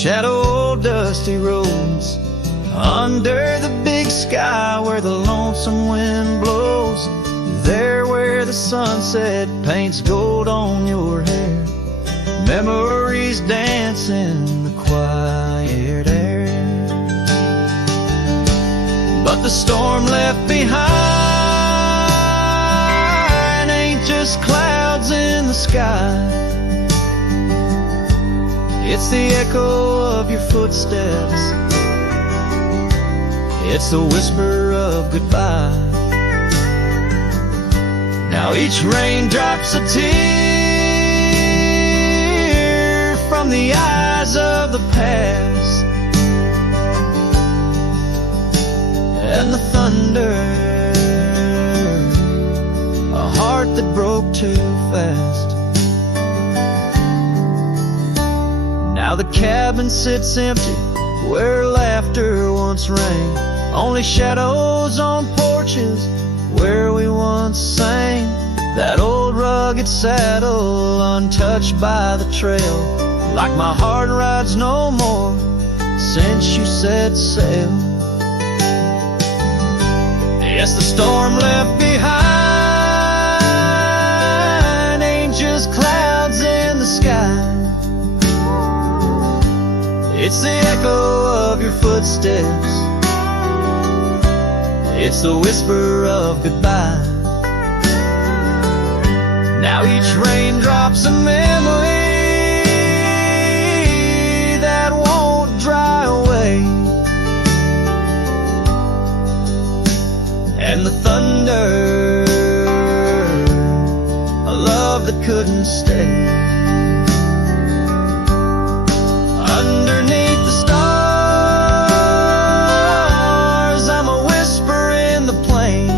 shadow of dusty roads, under the big sky where the lonesome wind blows, there where the sunset paints gold on your hair, memories dance in the quiet air. But the storm left behind ain't just clouds in the sky, it's the echo of your footsteps, it's the whisper of goodbye. Now each raindrop's a tear from the eyes of the past, and the thunder, a heart that broke too fast. Now the cabin sits empty where laughter once rang, only shadows on porches where we once sang. That old rugged saddle untouched by the trail, like my heart rides no more since you set sail. Yes, the storm left behind ain't just clouds in the sky, it's the echo of your footsteps, it's the whisper of goodbye. Now each raindrop's a memory that won't dry away, and the thunder, a love that couldn't stay. Underneath the stars, I'm a whisper in the plain,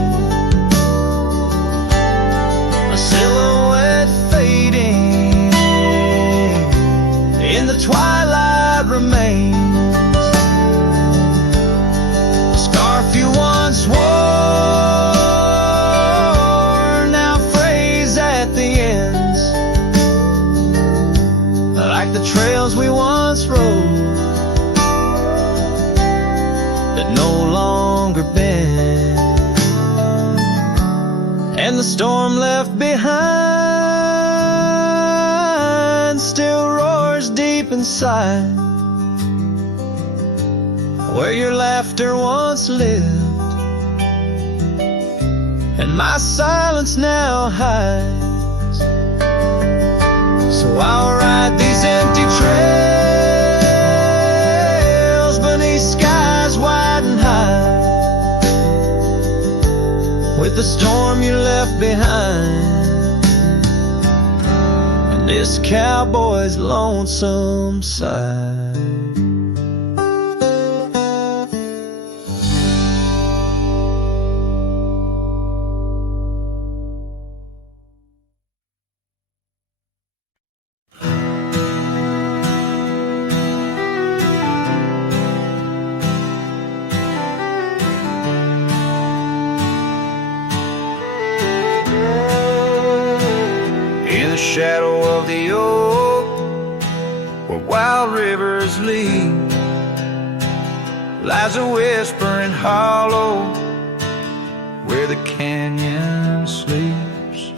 a silhouette fading in the twilight remains. The scarf you once wore now frays at the ends, like the trails we once rode that no longer bend. And the storm left behind still roars deep inside, where your laughter once lived and my silence now hides. So I'll ride these empty trails beneath skies wide and high, with the storm you left behind and this cowboy's lonesome side. Shadow of the oak, where wild rivers lead, lies a whispering hollow, where the canyon sleeps.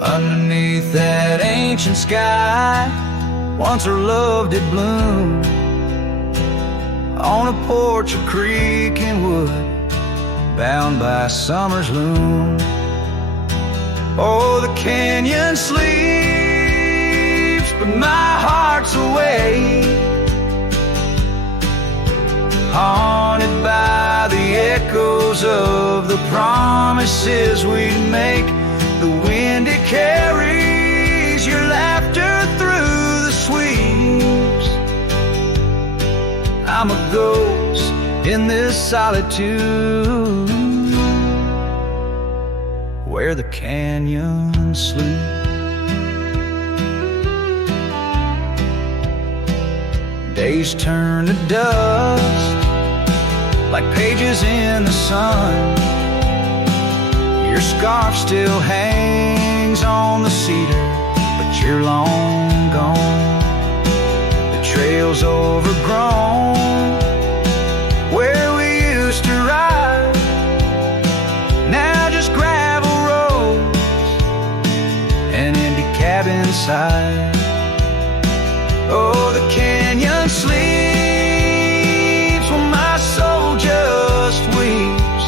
Underneath that ancient sky, once our love did bloom, on a porch of creek and wood, bound by summer's loom. Oh, the canyon sleeps, but my heart's awake, haunted by the echoes of the promises we'd make. The wind, it carries your laughter through the sweeps. I'm a ghost in this solitude, where the canyon sleeps. Days turn to dust like pages in the sun. Your scarf still hangs on the cedar, but you're long gone. The trails overgrown, where we used to ride, now just gravel roads, an empty cabin site. Oh, the canyon sleeps when my soul just weeps,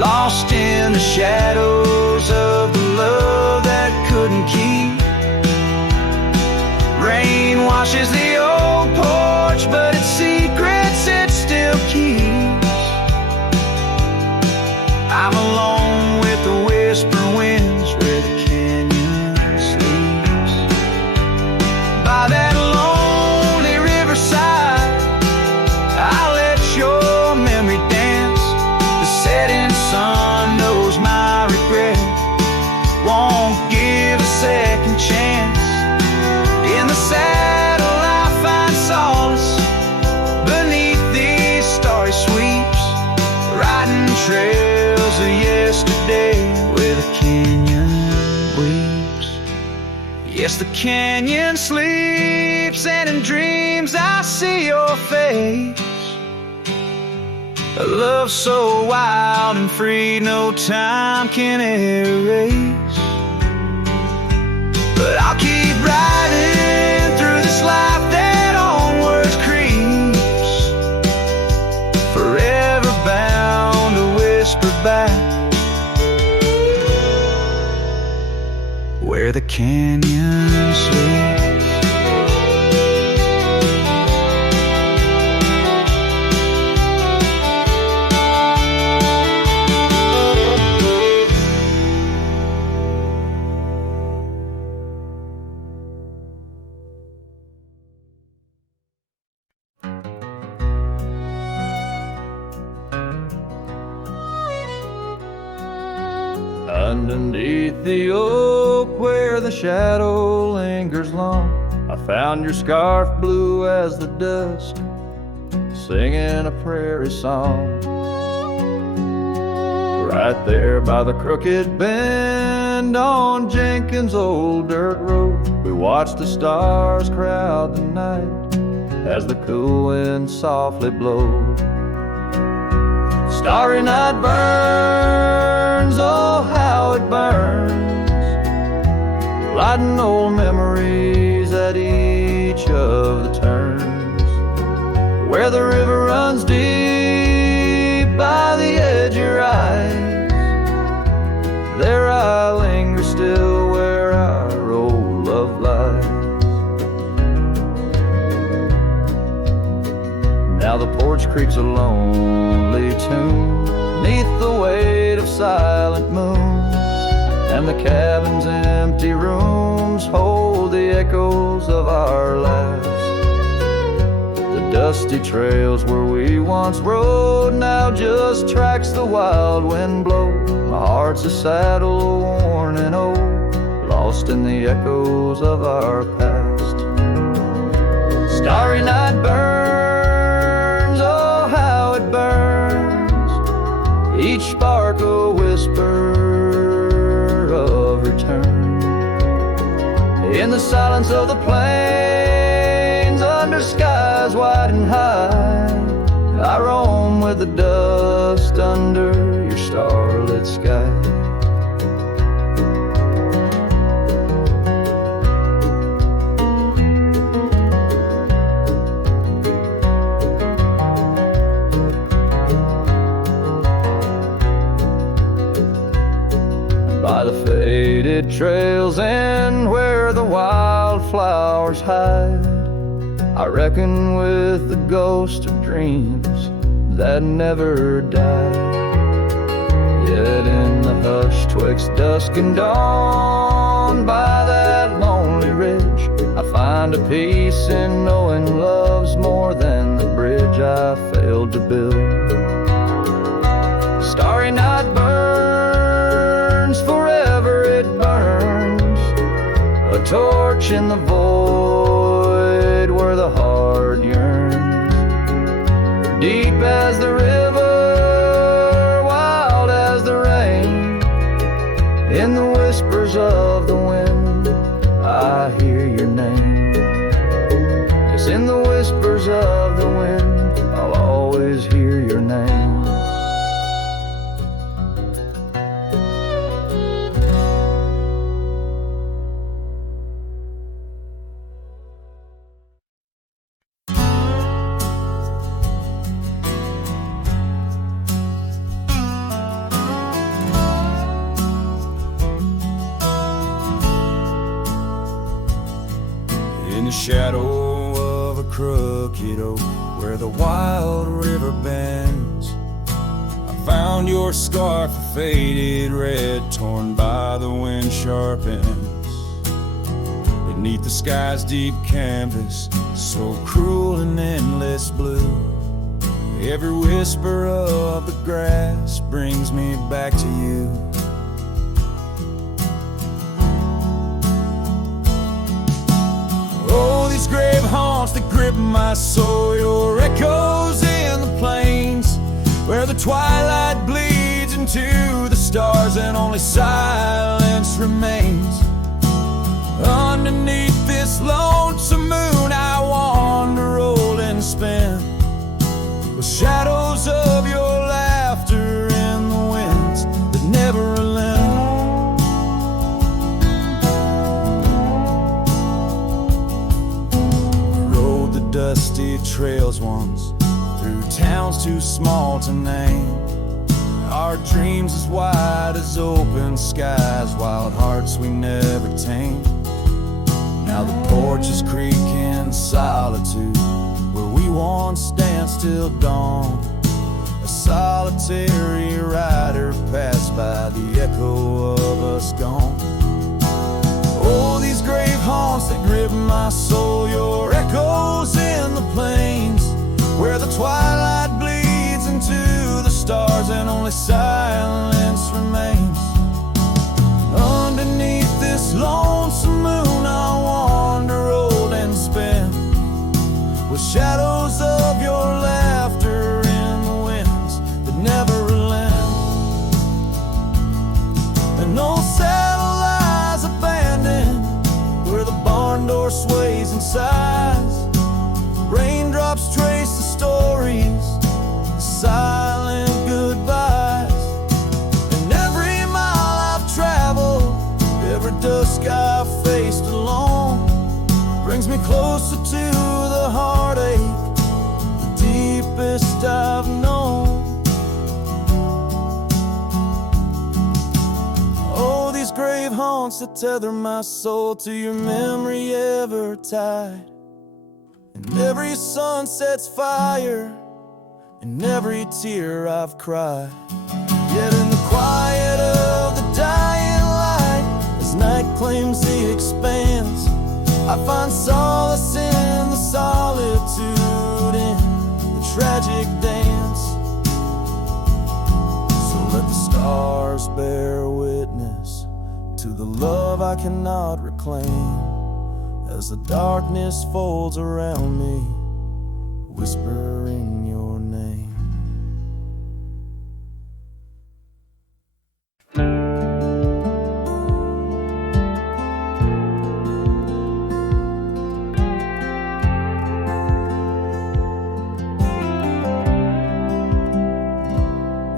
lost in the shadows of the love that couldn't keep. Rain washes the old porch, but its secrets it still keeps. I'm alone with the whisper winds where the canyon sleeps. By that lonely riverside, I'll let your memory dance. The setting sun knows my regret, won't give a second chance. In the saddle I find solace beneath these starry sweeps, riding trails of yesterday where the canyon weeps. Yes, the canyon sleeps, and in dreams I see your face. A love so wild and free no time can erase. But I'll keep riding through this life that onwards creeps, forever bound to whisper back where the canyon sleeps. Underneath the oak where the shadow lingers long, I found your scarf blue as the dusk, singing a prairie song. Right there by the crooked bend on Jenkins' old dirt road, we watched the stars crowd the night as the cool wind softly blowed. Starry night burns, oh how it burns, lighting old memories at each of the turns. Where the river runs deep by the edge of your eyes, there I linger still where our old love lies. Now the porch creaks a lonely tune neath the weight of silent moons, and the cabin's empty rooms hold the echoes of our laughs. The dusty trails where we once rode now just tracks the wild wind blow. My heart's a saddle worn and old, lost in the echoes of our past. Starry night burns, oh how it burns, each spark a whisper of return. In the silence of the plains, under skies wide and high, I roam with the dust under your starlit sky. By the faded trails and where the wildflowers hide, I reckon with the ghost of dreams that never died. Yet in the hush twixt dusk and dawn, by that lonely ridge, I find a peace in knowing love's more than the bridge I failed to build. Starry night burns, forever it burns, a torch in the void where the heart yearns. Deep as the river, wild as the rain, in the whispers of the wind, I hear your name. Yes, in shadow of a crooked oak where the wild river bends. I found your scarf, a faded red, torn by the wind sharp ends. Beneath the sky's deep canvas, so cruel and endless blue, every whisper of the grass brings me back to you. Oh, these grave haunts that grip my soul, your echoes in the plains, where the twilight bleeds into the stars and only silence remains. Underneath this lonesome moon I wander, roll and spin, with shadows of your laughter in the winds that never relent. We rode the dusty trails once, through towns too small to name, our dreams as wide as open skies, wild hearts we never tamed. Now the porches creak in solitude, where we once danced till dawn. A solitary rider passed by, the echo of us gone. Oh, these grave haunts that grip my soul, your echoes in the plains, where the twilight bleeds into the stars and only silence remains. Underneath this lonesome moon I wander, roll and spin, with shadows of your laughter in the winds that never relent. And old saddle lies abandoned, where the barn door sways and sighs. Raindrops trace the stories, the silent goodbyes. And every mile I've traveled, every dusk I've faced alone, brings me closer to the heartache, the deepest I've known. Oh, these grave haunts that tether my soul to your memory ever tied. And every sunset's fire, and every tear I've cried. Yet in the quiet of the dying light, as night claims the expanse, I find solace in the solitude, in the tragic dance. So let the stars bear witness to the love I cannot reclaim, as the darkness folds around me, whispering your name.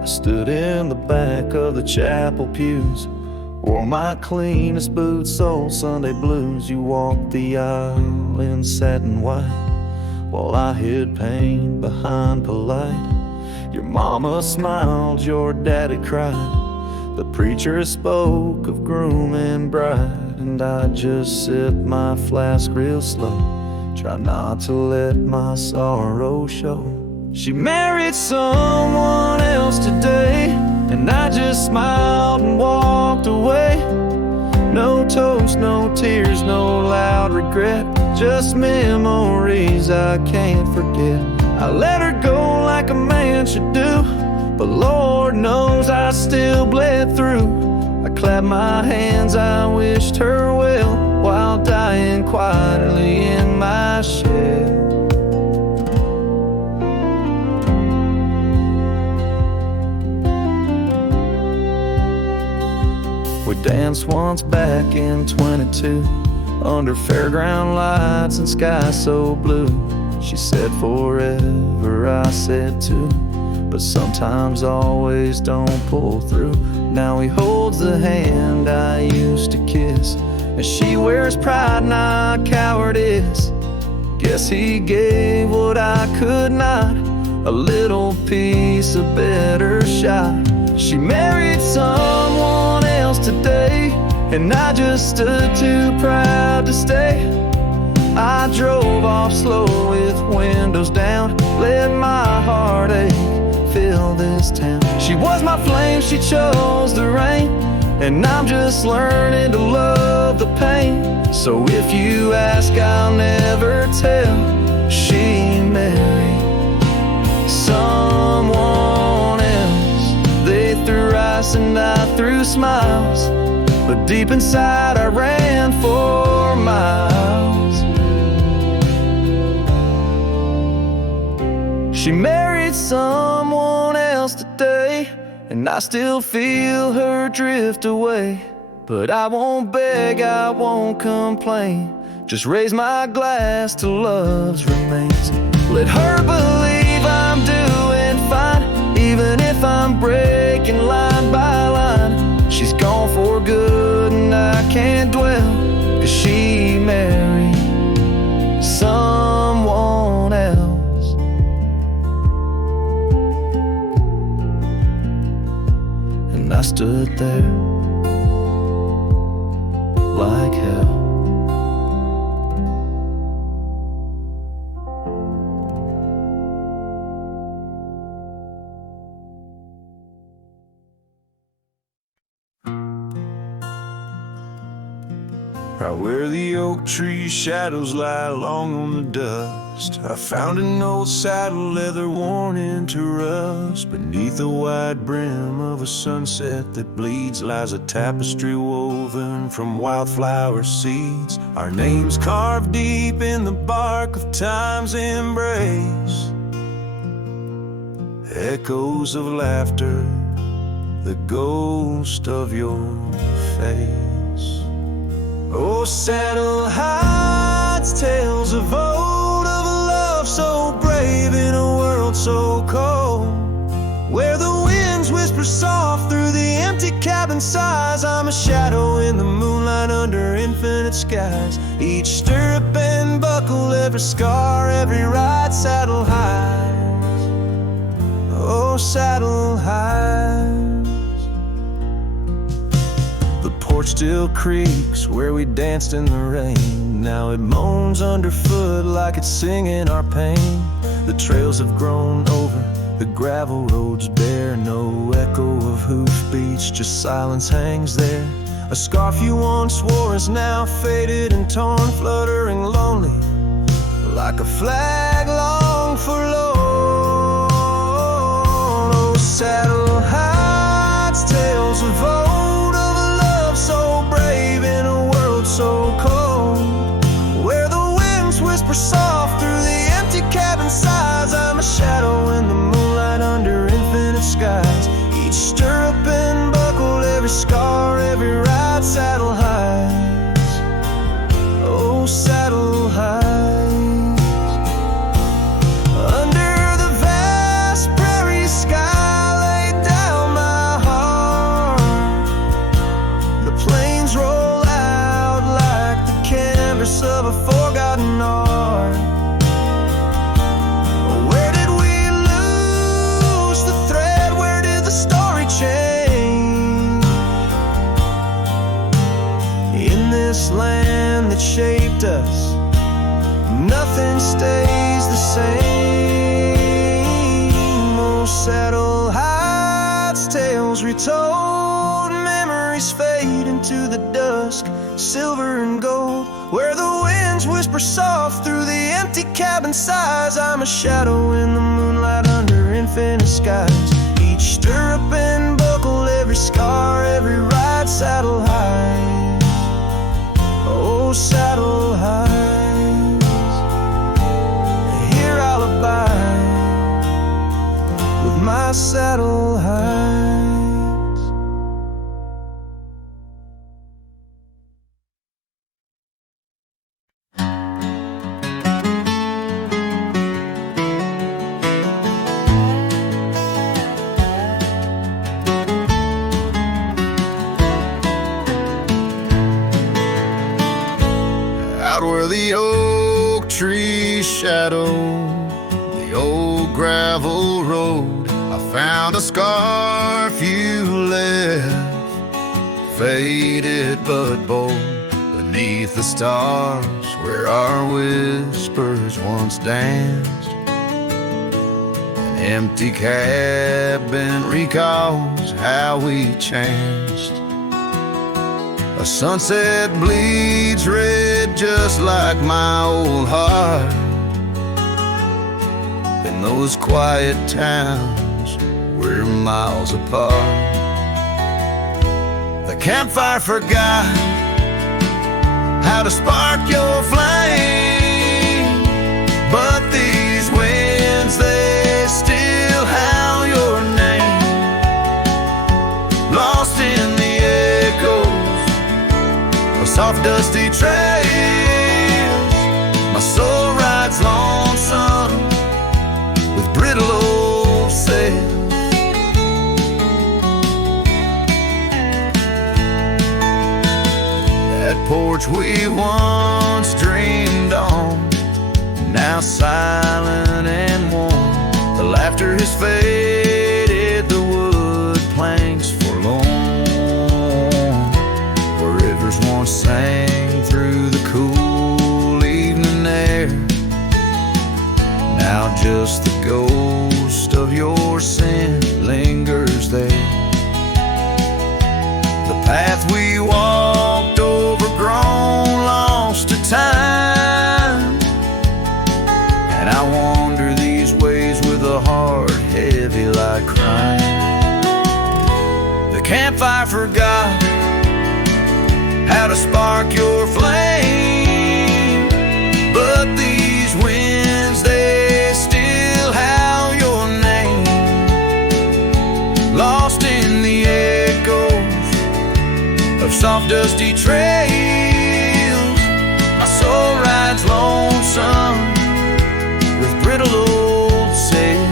I stood in the back of the chapel pews, wore my cleanest boots, old Sunday blues. You walked the aisle in satin white, while I hid pain behind polite. Your mama smiled, your daddy cried. The preacher spoke of groom and bride, and I just sipped my flask real slow, try not to let my sorrow show. She married someone else today, and I just smiled and walked away. No toast, no tears, no loud regret, just memories I can't forget. I let her go like a man should do, but Lord knows I still bled through. I clapped my hands, I wished her well, while dying quietly in my shed. We danced once back in 22, under fairground lights and sky so blue. She said forever, I said too, but sometimes always don't pull through. Now he holds the hand I used to kiss, and she wears pride, not cowardice. Guess he gave what I could not, a little piece, a better shot. She married someone else today, and I just stood too proud to stay. I drove off slow with windows down, let my heartache fill this town. She was my flame, she chose the rain, and I'm just learning to love the pain. So if you ask, I'll never tell. She married someone else. They threw rice and I threw smiles, but deep inside I ran for miles. She married someone else today, and I still feel her drift away. But I won't beg, I won't complain, just raise my glass to love's remains. Let her believe I'm doing fine, even if I'm breaking line by line. She's gone for good and I can't dwell, 'cause she married someone else. And I stood there like hell. Right where the oak tree shadows lie long on the dust, I found an old saddle leather worn into rust. Beneath the wide brim of a sunset that bleeds lies a tapestry woven from wildflower seeds. Our names carved deep in the bark of time's embrace, echoes of laughter, the ghost of your face. Oh, saddle hides tales of old, of a love so brave in a world so cold, where the winds whisper soft through the empty cabin sighs. I'm a shadow in the moonlight under infinite skies. Each stirrup and buckle, every scar, every ride, saddle hides. Oh, saddle hides. Porch still creaks where we danced in the rain. Now it moans underfoot like it's singing our pain. The trails have grown over, the gravel roads bare. No echo of hoofbeats, just silence hangs there. A scarf you once wore is now faded and torn, fluttering lonely like a flag long forlorn. Oh, saddle hides tales of old, so brave in a world so cold, where the winds whisper soft through the empty cabin sighs. I'm a shadow in the moonlight under infinite skies. Each stirrup and buckle, every scar, every ride, saddle hides. Oh, saddle hides. Under the vast prairie sky laid down my heart, the plains roll out like the canvas of a forgotten art. Where did we lose the thread? Where did the story change? In this land that shaped us, nothing stays the same. Oh, saddle hides tales retold, memories fade into the dusk, silver and gold, where the winds whisper soft through the empty cabin sighs. I'm a shadow in the moonlight under infinite skies. Each stirrup and buckle, every scar, every ride, saddle hides. Oh, saddle hides. Here I'll abide with my saddle hides. Out where the oak tree shadow, the old gravel road, I found a scarf you left, faded but bold, beneath the stars where our whispers once danced. An empty cabin recalls how we changed. A sunset bleeds red just like my old heart. In those quiet towns, we're miles apart. The campfire forgot how to spark your flame, but these winds, they still howl your name. Lost in the echoes of soft dusty trails, my soul rides lonesome with brittle old sails. That porch we once dreamed on, now silent and warm. The laughter has faded, the wood planks forlorn. Where rivers once sang through the cool evening air, now just the ghost of your sin lingers there. The path we walked, overgrown, lost to time, and I wander these ways with a heart heavy like crime. The campfire forgot how to spark your flame, but these winds, they still howl your name. Lost in the echoes of soft dusty trails, my soul rides lonesome with brittle old sails.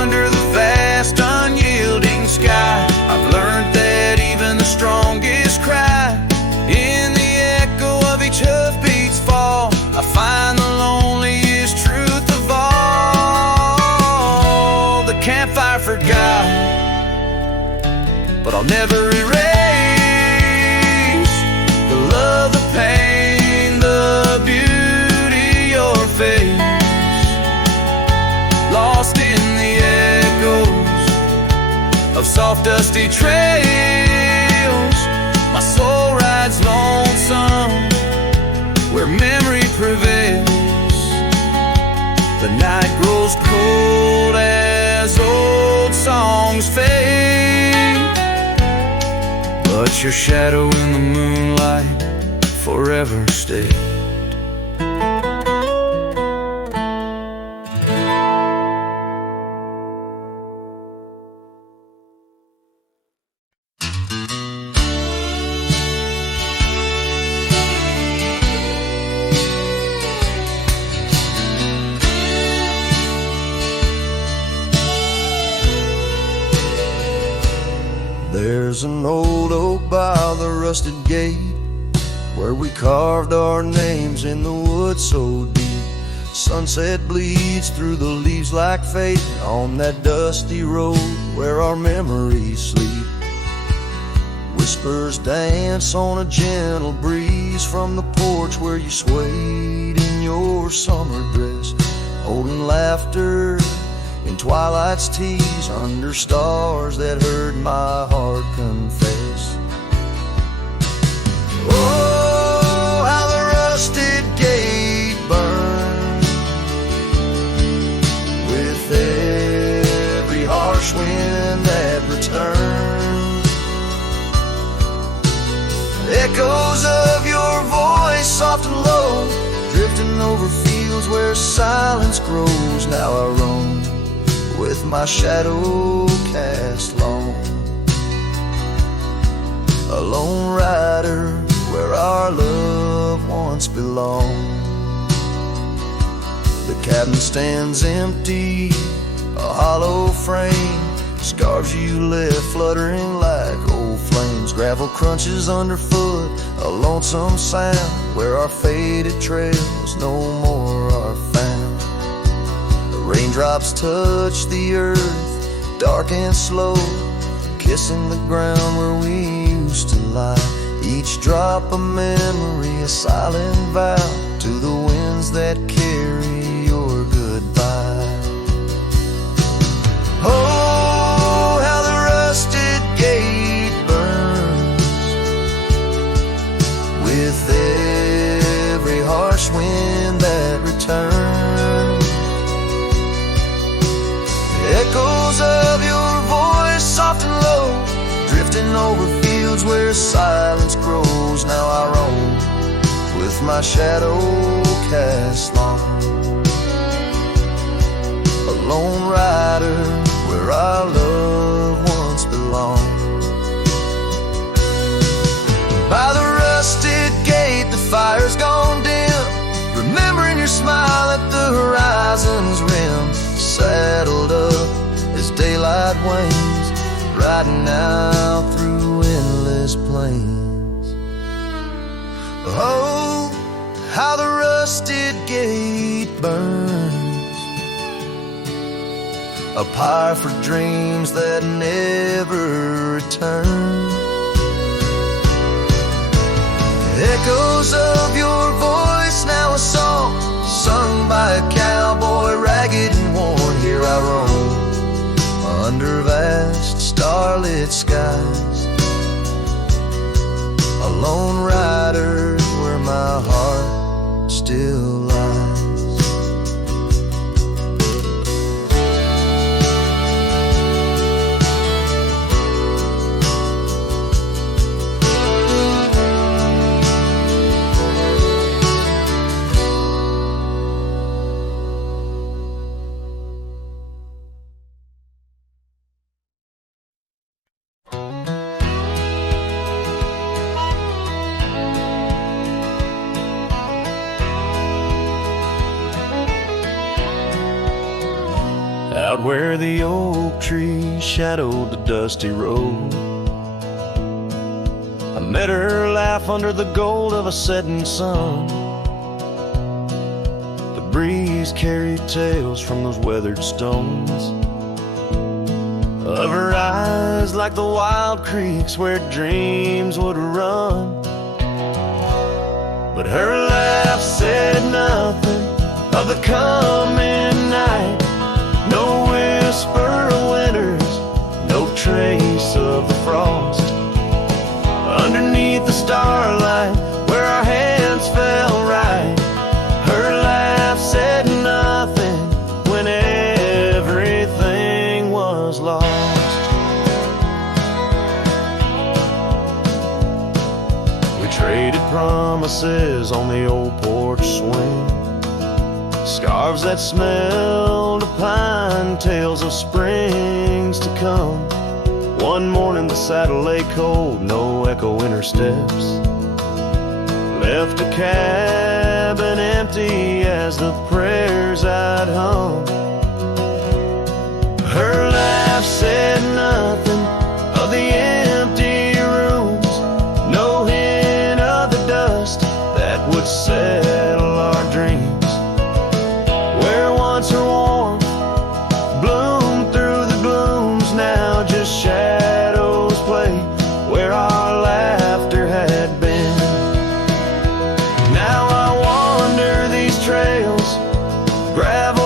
Under the vast unyielding sky, I've learned that even the strongest cry, in the echo of each hoofbeat's fall, I find the loneliest truth of all. The campfire forgot, but I'll never erase the love, the pain, the beauty, your face. Lost in the echoes of soft dusty trails, my soul rides lonesome where memory prevails. The night grows cold as old songs fade, but your shadow in the moonlight forever stays. There's an old oak by the rusted gate where we carved our names in the wood so deep. Sunset bleeds through the leaves like fate on that dusty road where our memories sleep. Whispers dance on a gentle breeze from the porch where you swayed in your summer dress, holding laughter in twilight's tease under stars that heard my heart confess. Oh, how the rusted gate burned with every harsh wind that returned. Echoes of your voice, soft and low, drifting over fields where silence grows. Now I roam with my shadow cast long, a lone rider where our love once belonged. The cabin stands empty, a hollow frame, scarves you left fluttering like old flames. Gravel crunches underfoot, a lonesome sound where our faded trails no more are found. Raindrops touch the earth, dark and slow, kissing the ground where we used to lie. Each drop a memory, a silent vow to the winds that carry your goodbye. Oh, how the rusted gate burns with every harsh wind that returns. Echoes of your voice, soft and low, drifting over fields where silence grows. Now I roam with my shadow cast long, a lone rider where our love once belonged. By the rusted gate the fire's gone dim, remembering your smile at the horizon's rim. Saddled up as daylight wanes, riding out through endless plains. Oh, how the rusted gate burns, a pyre for dreams that never return. Echoes of your voice, now a song sung by a cowboy, ragged and worn. Here I roam under vast starlit skies, a lone rider where my heart still lies. Out where the oak tree shadowed the dusty road, I met her laugh under the gold of a setting sun. The breeze carried tales from those weathered stones, of her eyes like the wild creeks where dreams would run. But her laugh said nothing of the coming night, no whisper of winters, no trace of the frost. Underneath the starlight where our hands fell right, her laugh said nothing when everything was lost. We traded promises on the old porch swing, scarves that smelled of pine, tales of springs to come. One morning the saddle lay cold, no echo in her steps, left a cabin empty as the prayers I'd hung. Her laugh said nothing of the empty rooms, no hint of the dust that would settle our dreams. Her warmth bloomed through the glooms, now just shadows play where our laughter had been. Now I wander these trails, gravel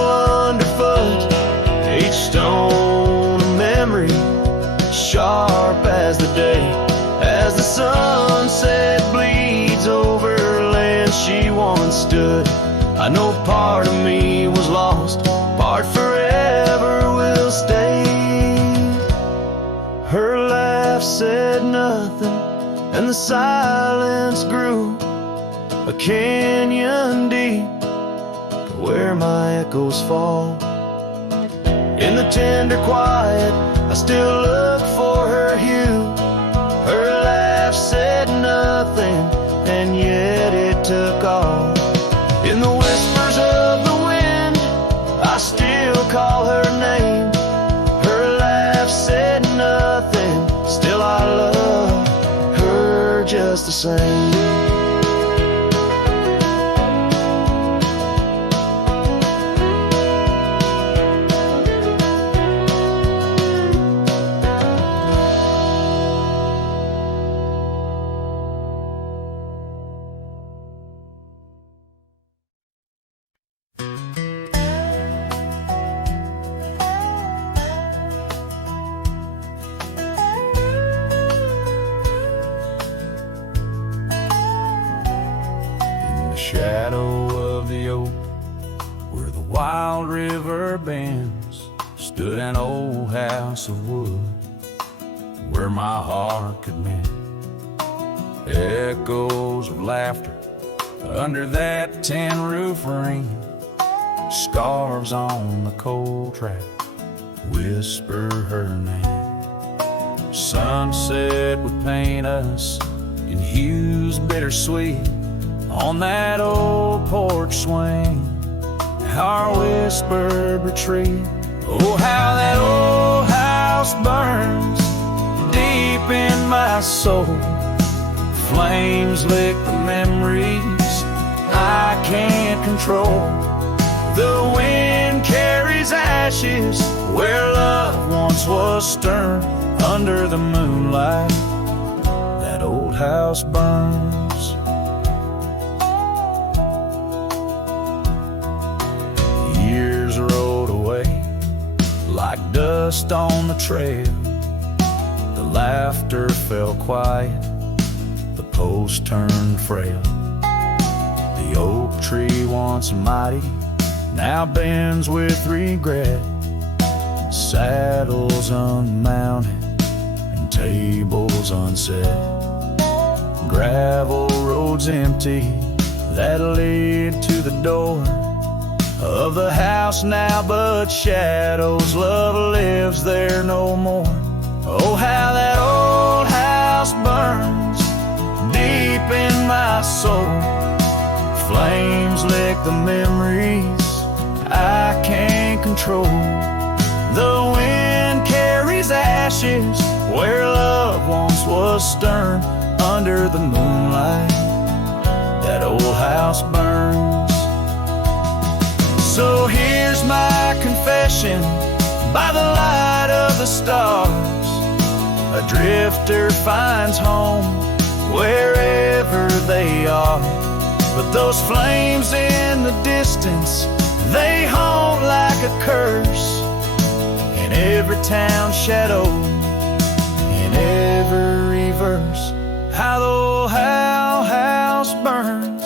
underfoot, each stone a memory, sharp as the day, as the sunset bleeds over land she once stood. I know part of me was lost, part forever will stay. Her laugh said nothing, and the silence grew a canyon deep where my echoes fall. In the tender quiet, I still look for her hue. Her laugh said nothing, and yet it took all. In the whispers of the wind, I still call her name. Her laugh said nothing, still I love her just the same. wild river bends stood an old house of wood where my heart could mend. Echoes of laughter under that tin roof ring, scarves on the cold track whisper her name. Sunset would paint us in hues bittersweet on that old porch swing, our whispered retreat. Oh, how that old house burns deep in my soul. Flames lick the memories I can't control. The wind carries ashes where love once was stern. Under the moonlight, that old house burns. Years rolled away like dust on the trail. The laughter fell quiet, the post turned frail. The oak tree once mighty now bends with regret. Saddles unmounted and tables unset. Gravel roads empty that lead to the door of the house now, but shadows. Love lives there no more. Oh, how that old house burns deep in my soul. Flames lick the memories I can't control. The wind carries ashes where love once was stern. Under the moonlight, that old house burns. So here's my confession by the light of the stars. A drifter finds home wherever they are. But those flames in the distance, they haunt like a curse. In every town shadow, in every verse. How the old house burns,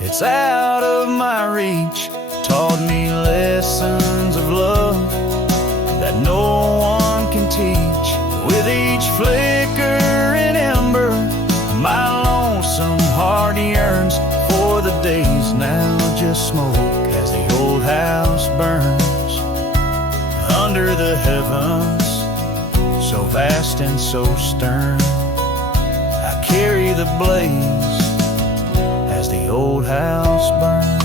it's out of my reach. Taught me lessons of love that no one can teach. With each flicker and ember, my lonesome heart yearns for the days now just smoke as the old house burns. Under the heavens, so vast and so stern, I carry the blaze as the old house burns.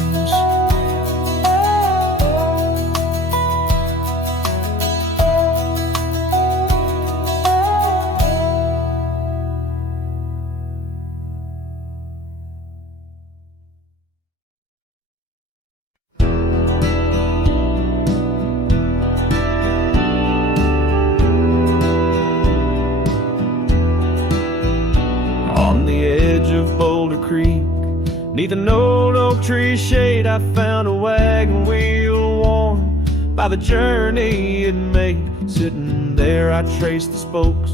Neath an old oak tree shade, I found a wagon wheel worn by the journey it made. Sitting there, I traced the spokes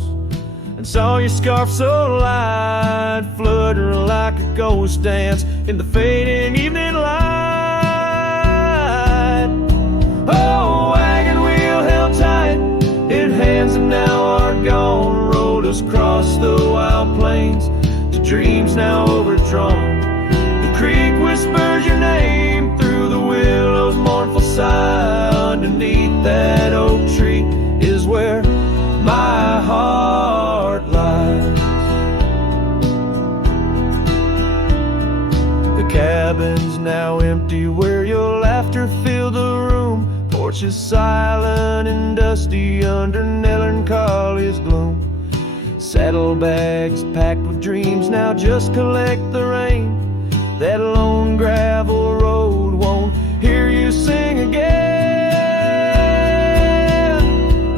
and saw your scarf so light, flutter like a ghost dance in the fading evening light. Oh, wagon wheel held tight in hands that now are gone, rolled us across the wild plains to dreams now overdrawn. Creek whispers your name through the willow's mournful sigh. Underneath that oak tree is where my heart lies. The cabin's now empty where your laughter filled the room. Porch is silent and dusty under melancholy's gloom. Saddlebags packed with dreams now just collect the rain. That lone gravel road won't hear you sing again.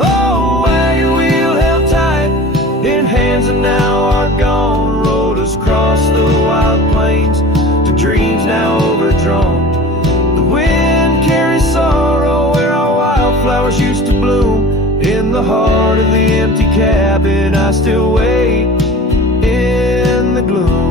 Oh, wagon wheel held tight in hands that now are gone, rolled us across the wild plains to dreams now overdrawn. The wind carries sorrow where our wildflowers used to bloom. In the heart of the empty cabin, I still wait in the gloom.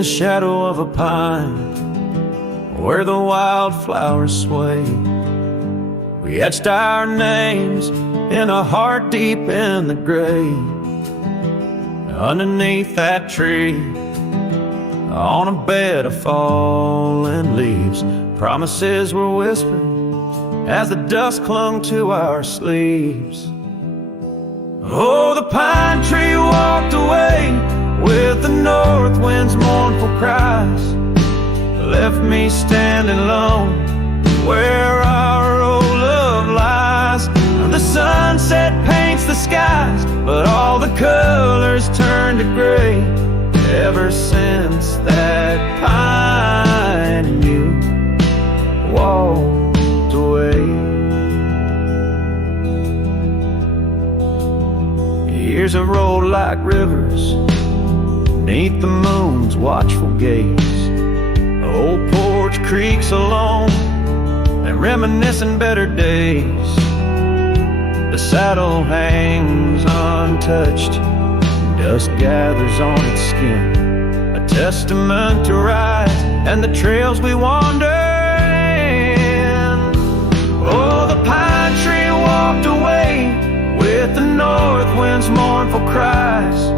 the shadow of a pine, where the wildflowers sway. We etched our names in a heart deep in the grave. Underneath that tree, on a bed of fallen leaves, promises were whispered as the dust clung to our sleeves. Oh, the pine tree walked away with the north wind's mournful cries, left me standing alone where our old love lies. The sunset paints the skies, but all the colors turn to gray ever since that pine and you walked away. Years have rolled like rivers beneath the moon's watchful gaze. Old porch creaks alone and reminiscing better days. The saddle hangs untouched, dust gathers on its skin, a testament to ride and the trails we wander in. Oh, the pine tree walked away with the north wind's mournful cries,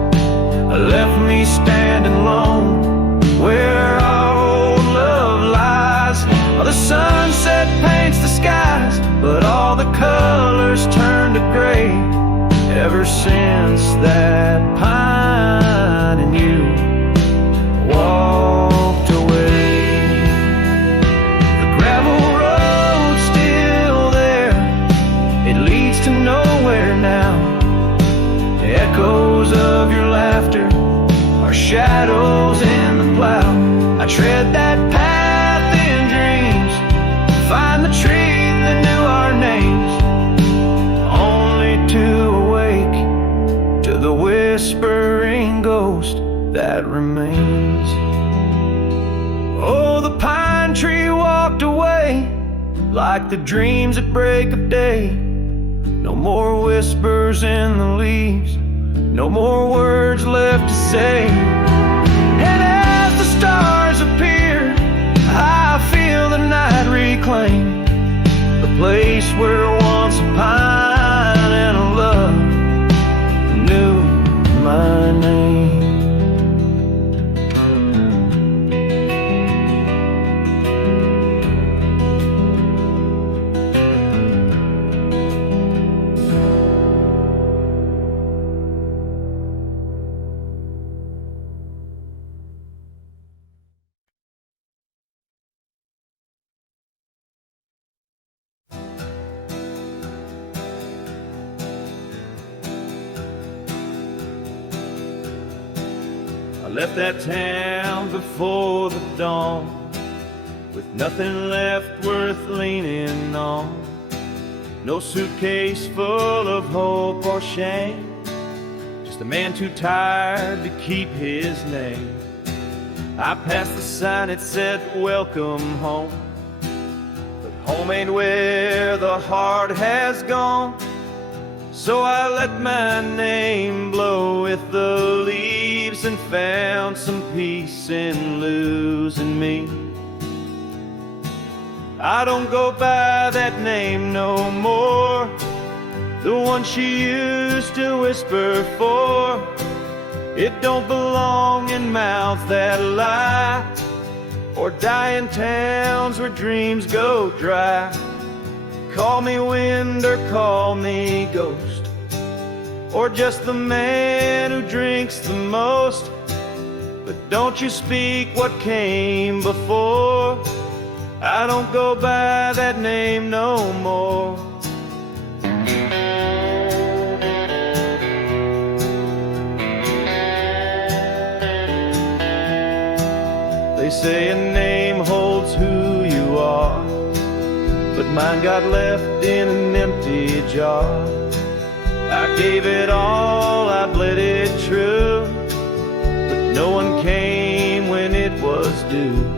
left me standing alone where our old love lies. Oh, the sunset paints the skies, but all the colors turn to gray ever since that pine and you walked away. The gravel road's still there, it leads to nowhere now. The echoes of your laughter are shadows in the plow. I tread that path in dreams, find the tree that knew our names, only to awake to the whispering ghost that remains. Oh, the pine tree walked away like the dreams at break of day. No more whispers in the leaves, no more words left to say. And as the stars appear, I feel the night reclaim the place where once a pine and a love knew my name. I left that town before the dawn, with nothing left worth leaning on. No suitcase full of hope or shame, just a man too tired to keep his name. I passed the sign, it said welcome home, but home ain't where the heart has gone. So I let my name blow with the leaves and found some peace in losing me. I don't go by that name no more, the one she used to whisper for. It don't belong in mouths that lie, or die in towns where dreams go dry. Call me wind or call me ghost, or just the man who drinks the most. But don't you speak what came before, I don't go by that name no more. They say a name holds who you are, but mine got left in an empty jar. I gave it all, I bled it true, but no one came when it was due.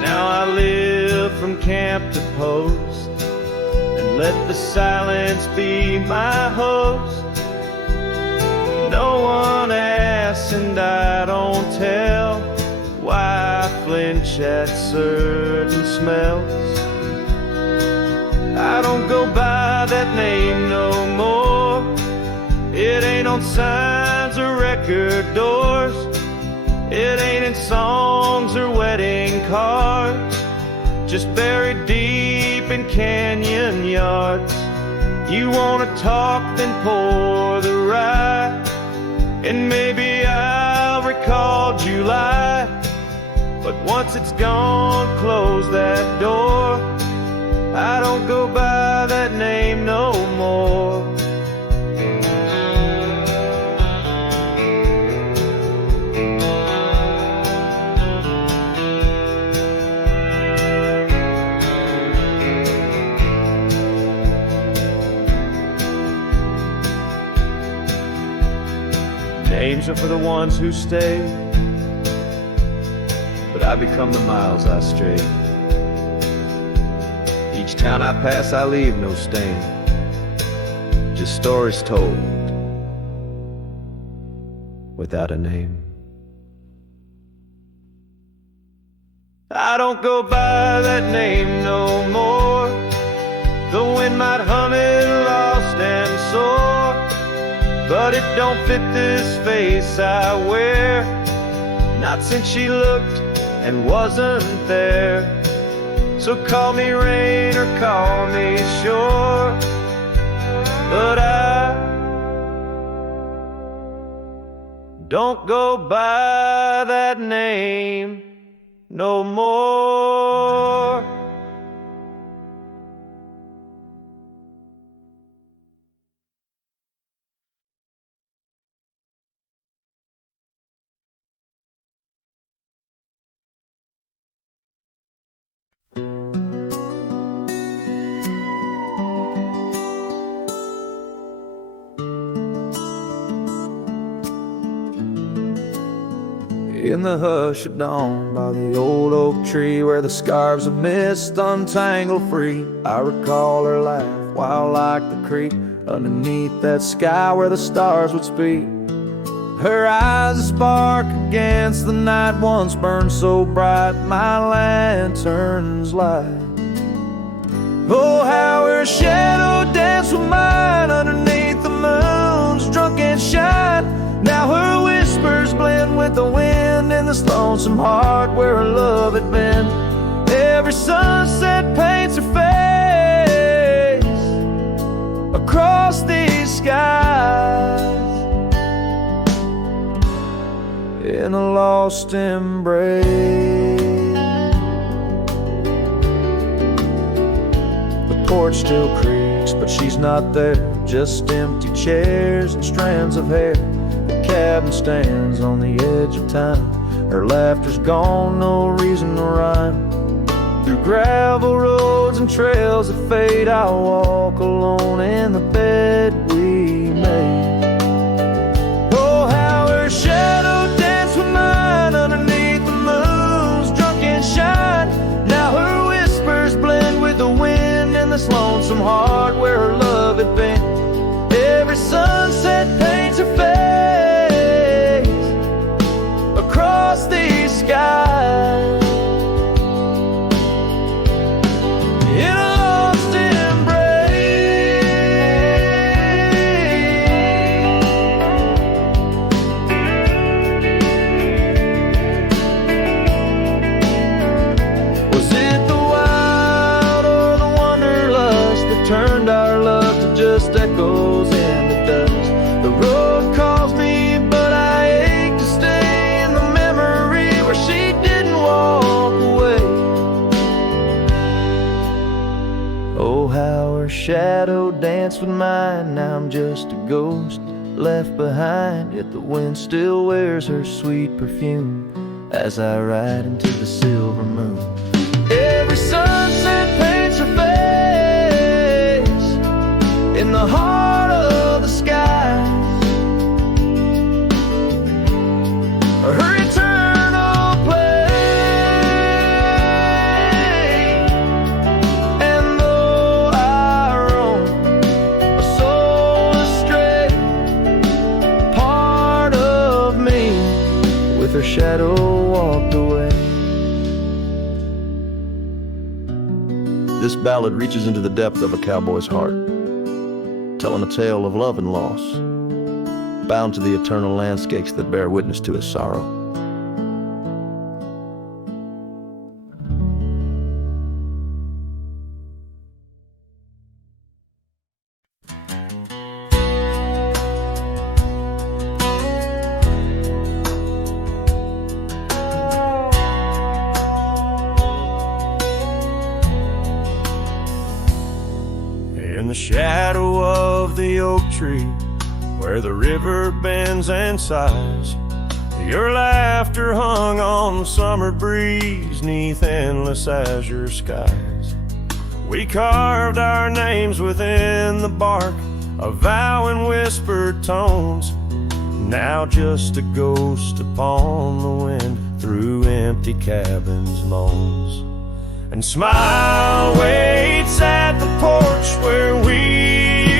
Now I live from camp to post, and let the silence be my host. No one asks and I don't tell, Why I flinch at certain smells? I don't go by that name no more. It ain't on signs or record doors. It ain't in songs or wedding cards. Just buried deep in canyon yards. You wanna talk, then pour the rye, and maybe I'll recall July. But once it's gone, close that door. I don't go by that name no more. Names are for the ones who stay, but I become the miles I stray. Each town I pass I leave no stain, just stories told without a name. I don't go by that name no more. The wind might hum it lost and sore, but it don't fit this face I wear. Not since she looked and wasn't there. So call me rain or call me shore, but I don't go by that name no more. In the hush of dawn, by the old oak tree, where the scarves of mist untangle free, I recall her laugh, wild like the creek, underneath that sky where the stars would speak. Her eyes a spark against the night, once burned so bright my lantern's light. Oh, how her shadow danced with mine underneath the moon's drunken shine. Now her whispers blend with the wind in this lonesome heart where her love had been. Every sunset paints her face across these skies in a lost embrace. The porch still creaks, but she's not there. Just empty chairs and strands of hair. The cabin stands on the edge of time. Her laughter's gone, no reason to rhyme. Through gravel roads and trails that fade, I'll walk alone in the bed we made. Oh, how her shadow danced with mine underneath the moon's drunken shine. Now her whispers blend with the wind in this lonesome heart where her love had been. Every sunset paints her face across these skies in a lost embrace. Was it the wild or the wanderlust that turned our love to just echoes in the dust? The road calls me, but I ache to stay in the memory where she didn't walk away. Oh, how her shadow danced with mine. Now I'm just a ghost left behind, yet the wind still wears her sweet perfume as I ride into the silver moon. Every sunset paints her face in the heart of the skies. Her eternal play. And though I roam a soul astray, part of me with her shadow walked away. ballad reaches into the depth of a cowboy's heart, telling a tale of love and loss, bound to the eternal landscapes that bear witness to his sorrow. In the shadow of the oak tree, where the river bends and sighs, your laughter hung on the summer breeze, 'neath endless azure skies. We carved our names within the bark, a vow in whispered tones, now just a ghost upon the wind through empty cabins' moans. And smile waits at the porch where we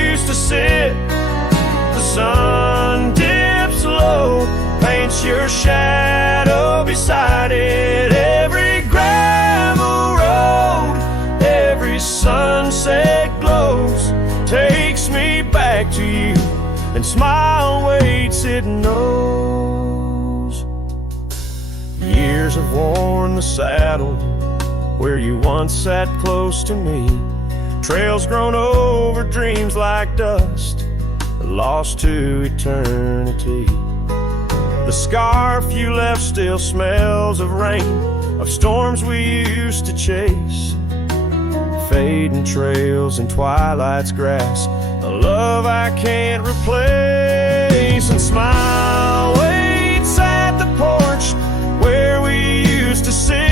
used to sit. The sun dips low, paints your shadow beside it. Every gravel road, every sunset glows, takes me back to you. And smile waits, it knows. Years have worn the saddle where you once sat close to me. Trails grown over dreams like dust, lost to eternity. The scarf you left still smells of rain, of storms we used to chase. Fading trails and twilight's grass, a love I can't replace. And smile waits at the porch where we used to sit.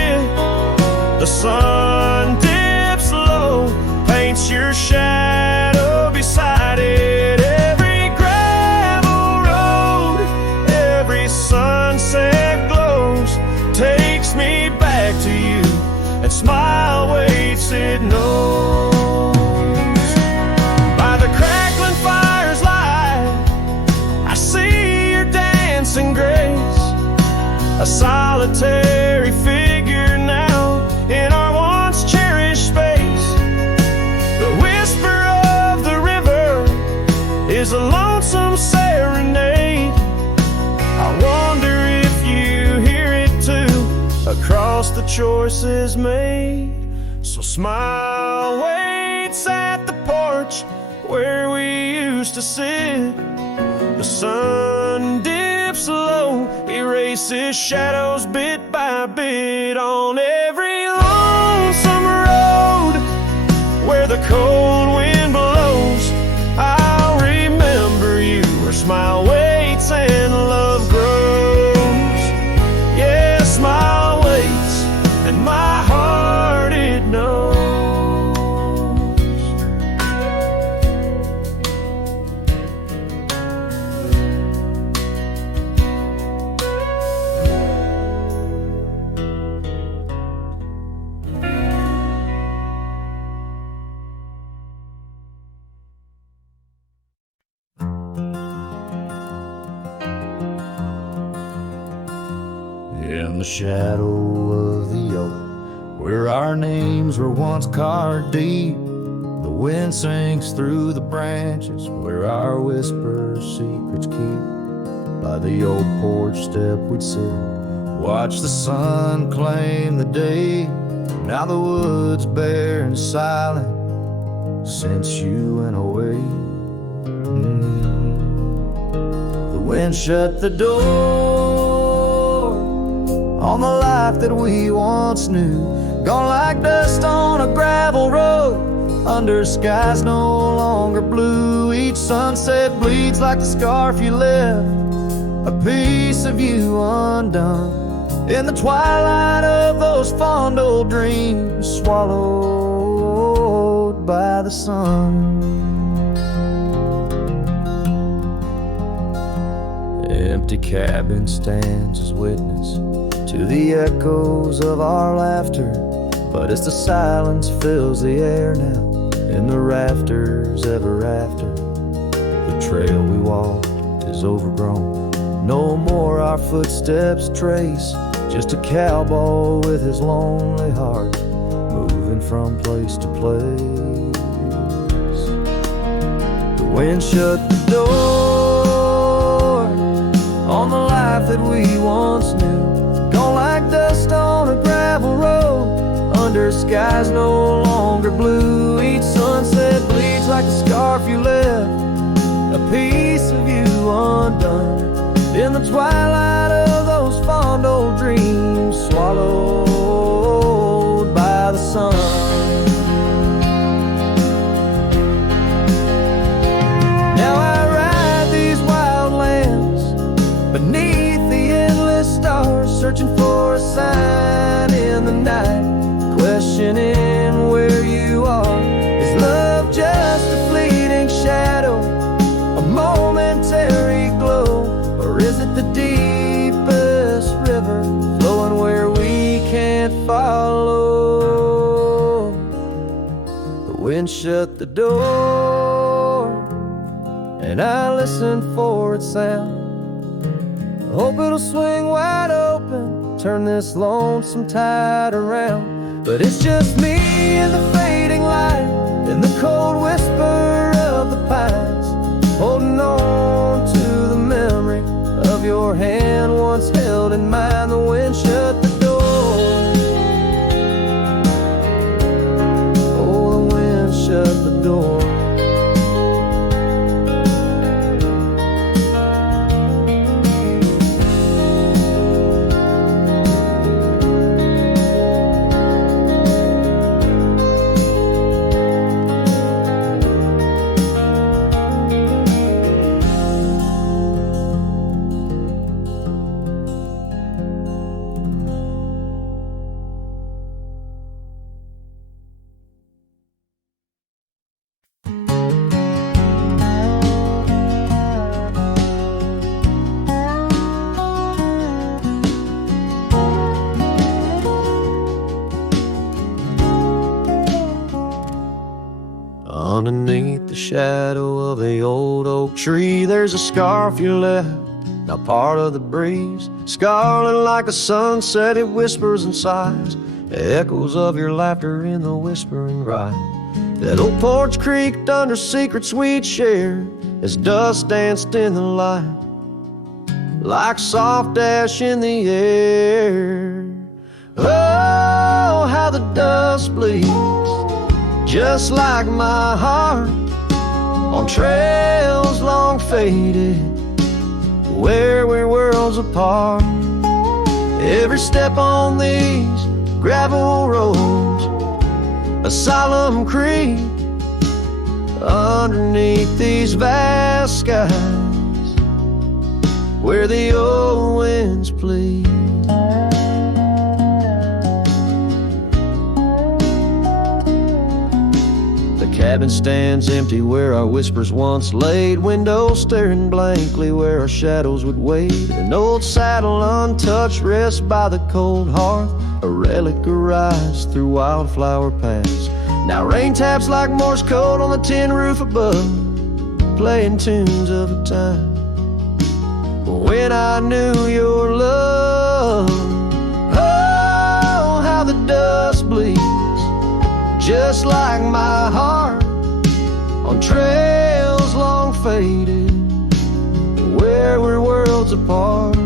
The sun dips low, paints your shadow beside it. Every gravel road, every sunset glows, takes me back to you. And smile waits, it knows. By the crackling fire's light, I see your dancing grace, a solitary figure now in our once cherished space. The whisper of the river is a lonesome serenade. I wonder if you hear it too, across the choices made. So smile waits at the porch where we used to sit. The sun dips low, erases shadows bit by bit on every lonesome road where the cold wind blows. I'll remember you where smile waits and love grows. Yeah, smile waits and my heart it knows. In the shadow of the oak, where our names were once carved deep, the wind sinks through the branches, where our whispers secrets keep. By the old porch step we'd sit, watch the sun claim the day. Now the wood's bare and silent since you went away. The wind shut the door on the life that we once knew, gone like dust on a gravel road, under skies no longer blue. Each sunset bleeds like the scarf you left, a piece of you undone, in the twilight of those fond old dreams, swallowed by the sun. Empty cabin stands as witness to the echoes of our laughter, but as the silence fills the air now, in the rafters ever after, the trail we walked is overgrown. No more our footsteps trace, just a cowboy with his lonely heart, moving from place to place. The wind shut the door on the life that we once knew, gone like dust on a gravel road, under skies no longer blue. Each sunset bleeds like the scarf you left, a piece of you undone, in the twilight of those fond old dreams, swallowed by the sun. Now I ride these wild lands beneath the endless stars, searching for a sign in the night, questioning where you are. Is love just a fleeting shadow, a momentary glow, or is it the deepest river flowing where we can't follow? The wind shut the door and I listen for its sound. Hope it'll swing wide open, turn this lonesome tide around. But it's just me and the fading light, and the cold whisper of the pines, holding on to the memory of your hand once held in mine. The wind shut the door. Oh, the wind shut the door. Underneath the shadow of the old oak tree, there's a scarf you left, now part of the breeze. Scarlet like a sunset, it whispers and sighs, echoes of your laughter in the whispering ride. That old porch creaked under secrets we'd shared as dust danced in the light, like soft ash in the air. Oh, how the dust bleeds, just like my heart, on trails long faded, where we're worlds apart. Every step on these gravel roads, a solemn creed, underneath these vast skies, where the old winds plead. Cabin stands empty where our whispers once laid, windows staring blankly where our shadows would wade. An old saddle untouched rests by the cold hearth, a relic arise through wildflower paths. Now rain taps like Morse code on the tin roof above, playing tunes of a time when I knew your love. Oh, how the dust bleeds, just like my heart, on trails long faded, where we're worlds apart.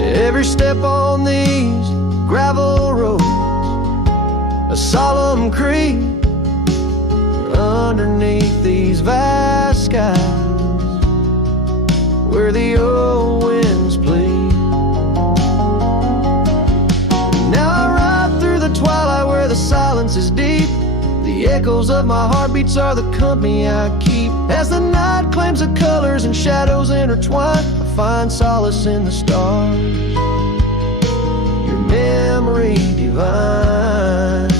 Every step on these gravel roads, a solemn creed, underneath these vast skies, where the old winds plead. Now I ride through the twilight where the silence is deep, the echoes of my heartbeats are the company I keep. As the night claims the colors and shadows intertwine, I find solace in the stars, your memory divine.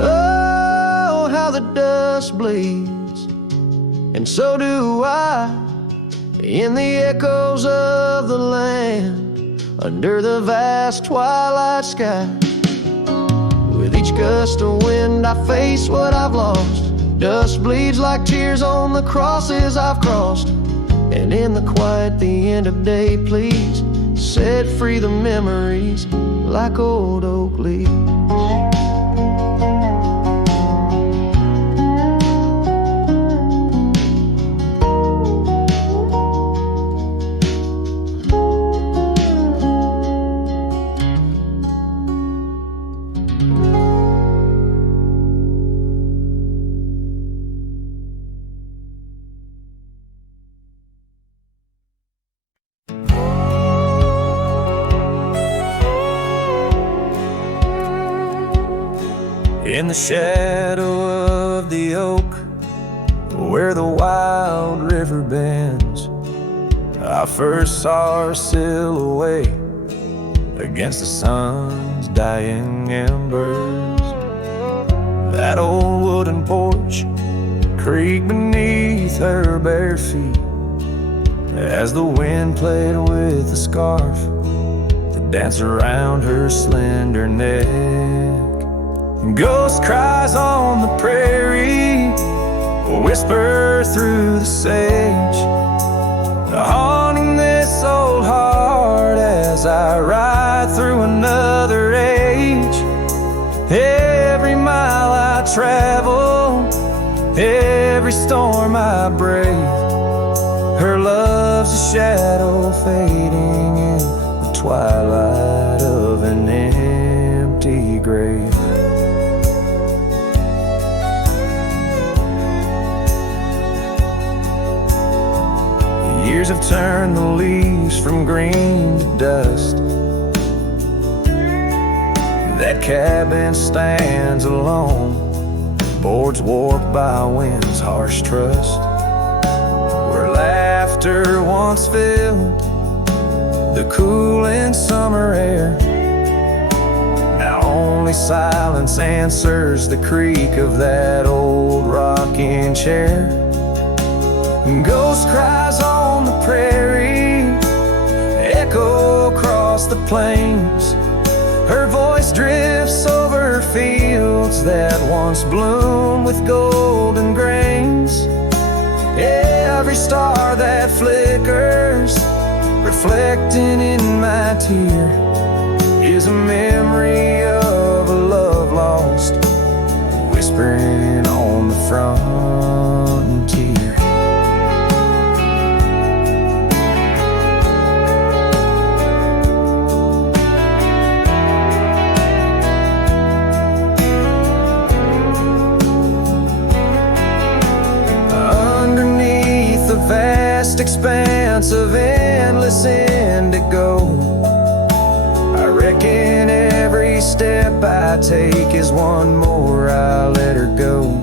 Oh, how the dust bleeds, and so do I, in the echoes of the land, under the vast twilight sky. With each gust of wind I face what I've lost, dust bleeds like tears on the crosses I've crossed. And in the quiet, the end of day, please set free the memories like old oak leaves. In the shadow of the oak, where the wild river bends, I first saw her silhouette against the sun's dying embers. That old wooden porch creaked beneath her bare feet as the wind played with the scarf that danced around her slender neck. Ghost cries on the prairie whisper through the sage, haunting this old heart as I ride through another age. Every mile I travel, every storm I brave, her love's a shadow fading in the twilight of an empty grave. Years have turned the leaves from green to dust. That cabin stands alone, boards warped by wind's harsh trust, where laughter once filled the cooling summer air. Now only silence answers the creak of that old rocking chair. Ghost cries on the prairie echo across the plains, her voice drifts over fields that once bloomed with golden grains. Every star that flickers, reflecting in my tear, is a memory of a love lost, whispering on the frontier. Vast expanse of endless indigo, I reckon every step I take is one more I let her go.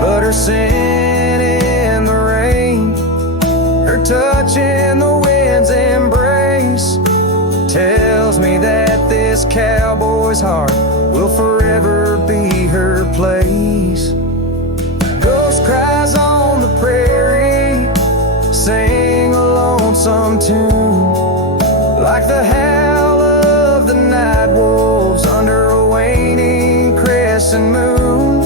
But her scent in the rain, her touch in the wind's embrace, tells me that this cowboy's heart will forever be her place. Ghost cries on the prairie, sing a lonesome tune, like the howl of the night wolves under a waning crescent moon.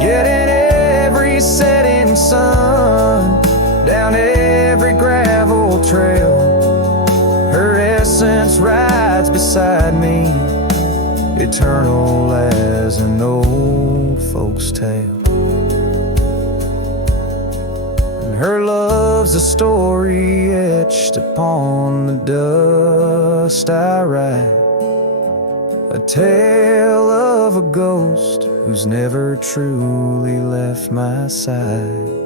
Yet in every setting sun, down every gravel trail, her essence rides beside me, eternal as an old folk's tale. Her love's a story etched upon the dust I write, a tale of a ghost who's never truly left my side.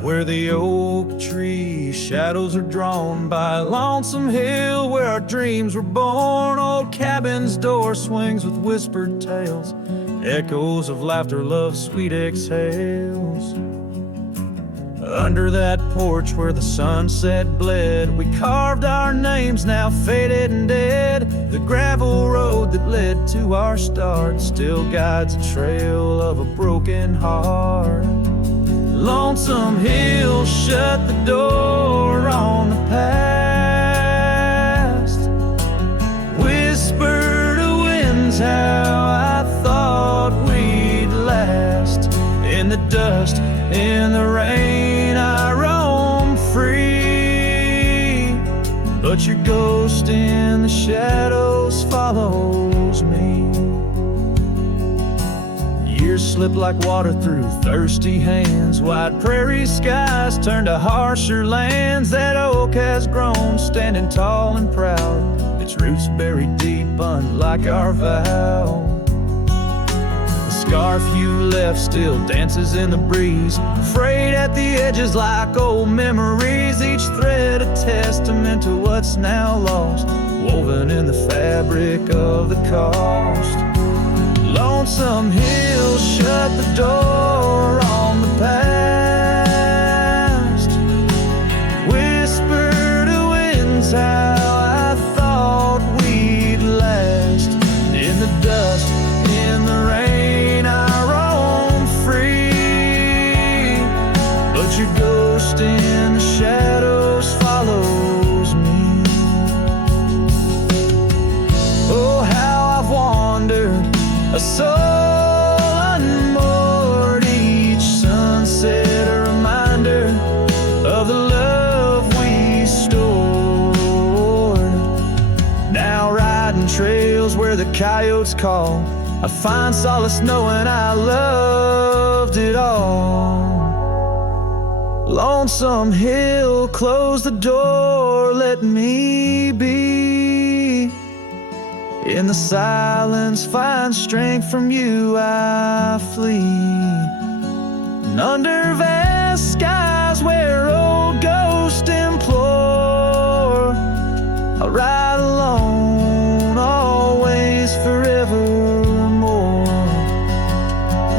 Where the oak tree shadows are drawn by a lonesome hill where our dreams were born, old cabin's door swings with whispered tales, echoes of laughter, love's sweet exhales. Under that porch where the sunset bled, we carved our names, now faded and dead. The gravel road that led to our start still guides a trail of a broken heart. Lonesome Hill shut the door on the past, whisper to winds how I thought we'd last. In the dust, in the rain, I roam free, but your ghost in the shadows follows me. Years slip like water through thirsty hands. Wide prairie skies turn to harsher lands. That oak has grown, standing tall and proud, its roots buried deep, unlike our vow. The scarf you left still dances in the breeze, frayed at the edges like old memories. Each thread a testament to what's now lost, woven in the fabric of the cost. Lonesome hills shut the door on the past. Whisper to winds how I thought we'd last. In the dust, in the rain, I roam free, but your ghost in the shadows follows me. Oh, how I've wandered, a soul unmoored, each sunset a reminder of the love we stored. Now riding trails where the coyotes call, I find solace knowing I loved it all. Lonesome hill, close the door, let me be. In the silence, find strength from you, I flee. And under vast skies where old ghosts implore, I'll ride alone, always, forevermore.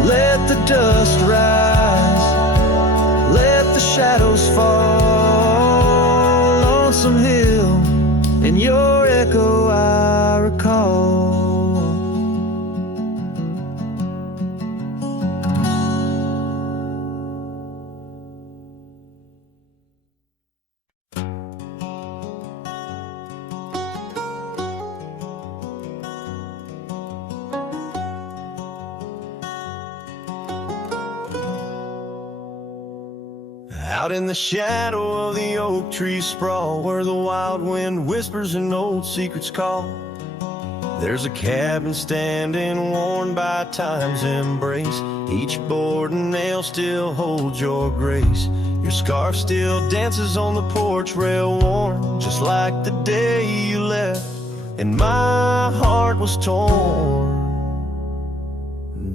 Let the dust rise, let the shadows fall. Lonesome hill, in your echo I recall. Out in the shadow of the oak tree sprawl, where the wild wind whispers and old secrets call, there's a cabin standing worn by time's embrace. Each board and nail still holds your grace. Your scarf still dances on the porch rail, worn just like the day you left, and my heart was torn.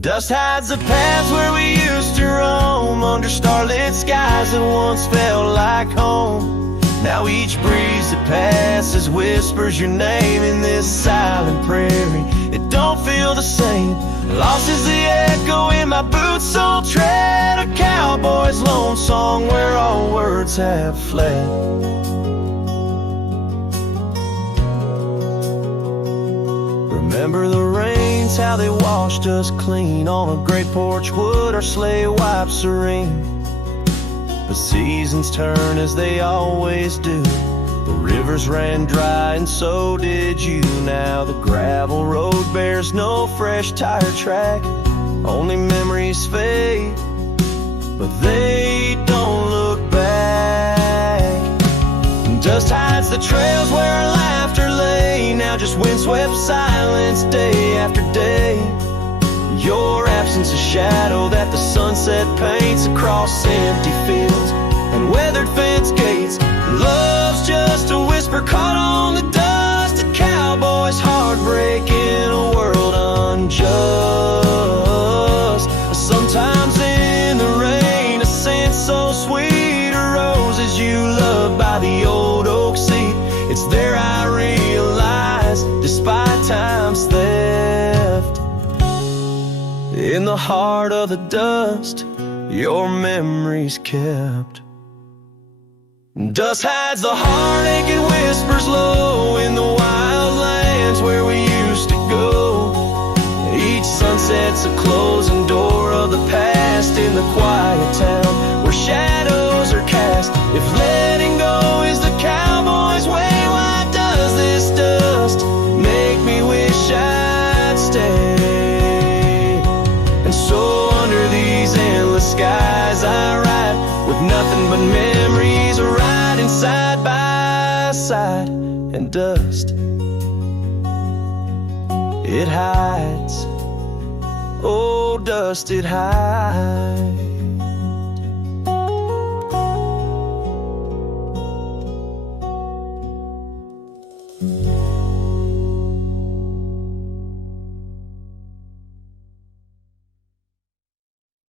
Dust hides the paths where we used to roam, under starlit skies that once felt like home. Now each breeze that passes whispers your name in this silent prairie. It don't feel the same. Lost is the echo in my boots, so tread a cowboy's lone song where all words have fled. Remember the rains, how they washed us clean. On a great porch wood our sleigh wipes serene. The seasons turn as they always do. The rivers ran dry and so did you. Now the gravel road bears no fresh tire track. Only memories fade, but they don't look back. Dust hides the trails where our laughter lay. Now just windswept silence day after day. Your absence a shadow that the sunset paints across empty fields and weathered fence gates. Love's just a whisper caught on the dust. A cowboy's heartbreak in a world unjust. Sometimes in the rain, a scent so sweet arose as you loved by the old oak seat. It's there I realize, despite time's theft, in the heart of the dust, your memory's kept. Dust hides the heartache and whispers low in the wild lands where we used to go. Each sunset's a closing door of the past in the quiet town where shadows are cast. If letting go is the cowboy's way, why does this dust make me wish I'd stay? And so under these endless skies I ride, with nothing but memories riding side by side. And dust, it hides old dusted hide.